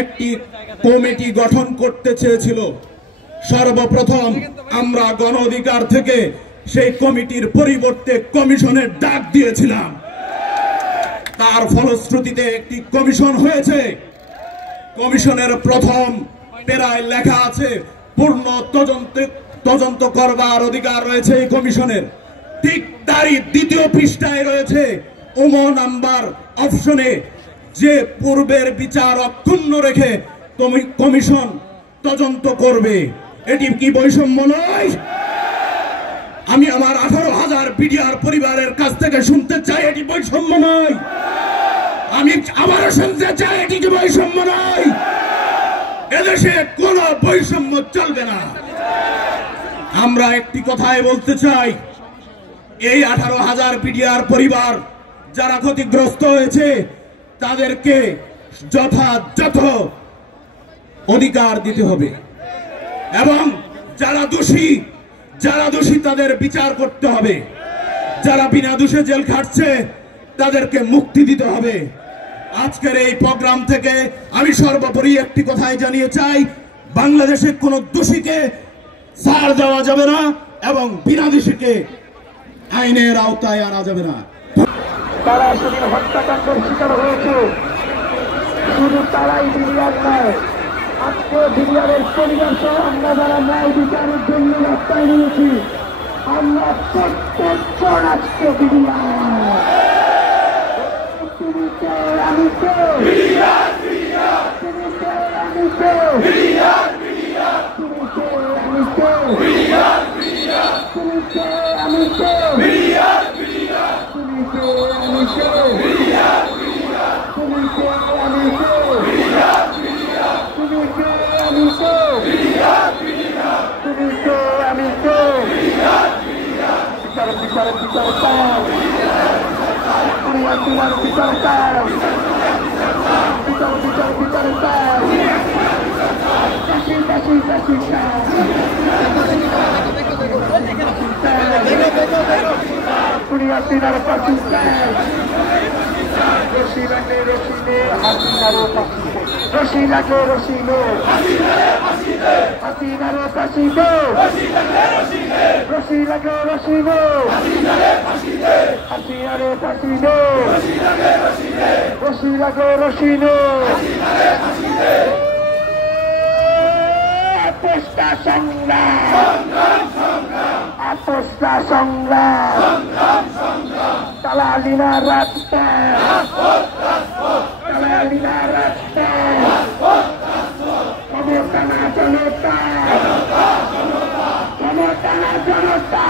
একটি কমিটি গঠন করতে চেয়েছিল। সর্বপ্রথম আমরা গণ অধিকার থেকে সেই কমিটির পরিবর্তে কমিশনের ডাক দিয়েছিলাম। তার ফলশ্রুতিতে একটি কমিশন হয়েছে। কমিশনের প্রথম পেরায় লেখা আছে পূর্ণ তদন্ত করবার অধিকার রয়েছে এই কমিশনের। ঠিক তারই দ্বিতীয় পৃষ্ঠায় রয়েছে নাম্বার অপশনে যে পূর্বের বিচার অক্ষুণ্ণ রেখে কমিশন তদন্ত করবে। এটি কি বৈষম্য নয়? আমি আমার 18,000 বিডিআর পরিবারের কাছ থেকে শুনতে চাই এটি বৈষম্য নয়? আমি আবারও শুনতে চাই এটি কি বৈষম্য নয়? এদেশে কোন বৈষম্য চলবে না। আমরা একটি কথাই বলতে চাই, এই 18,000 বিডিআর পরিবার যারা ক্ষতিগ্রস্ত হয়েছে তাদেরকে যথাযথ অধিকার দিতে হবে এবং যারা দোষী তাদের বিচার করতে হবে। যারা বিনা দোষে জেল খাটছে তাদেরকে মুক্তি দিতে হবে। আজকের এই প্রোগ্রাম থেকে আমি সর্বোপরি একটি কথাই জানিয়ে চাই, বাংলাদেশে কোনো দোষীকে ছাড় দেওয়া যাবে না এবং বিনা দোষীকে আইনের আওতায় আনা যাবে না। তারা সেদিন হত্যাকাণ্ডের শিকার হয়েছে, শুধু তারাই বিডিআর নয়, আজকে বিডিআরের পরিবার সহ আমরা যারা ন্যায় বিচারের জন্য রাস্তায় নিয়েছি আমরা প্রত্যেকজন আজকে বিডিআর। তুমি কে, আমি কে? তুমি কে, আমি কে? তুমি কে, আমি কে? তুমি কে, আমি কে? তুমি কে, আমি কে? তুমি কে, আমি কে? তুমি কে, আমি কে? তুমি কে, আমি কে? বিচার বিচার বিচার চাও, বিচার বিচার চাও, বিচার বিচার বিচার চাও, চাষি চাষি চাষি চাও, হাসিনার পাশি চাই, রশি লাগে রশিলে হাসিনার পাশি, রশি লাগে রশিলে হাসিনার পাশি দে, রশি লাগে রশিলে হাসিনার পাশি দে, রশি লাগে রশিলে আপোষ্টা সংগ্রাম, আপোষ্টা সংগ্রাম, তালালিনা রাস্তা, তালালিনা রাস্তা, ক্ষমতা না জনতা, ক্ষমতা না জনতা।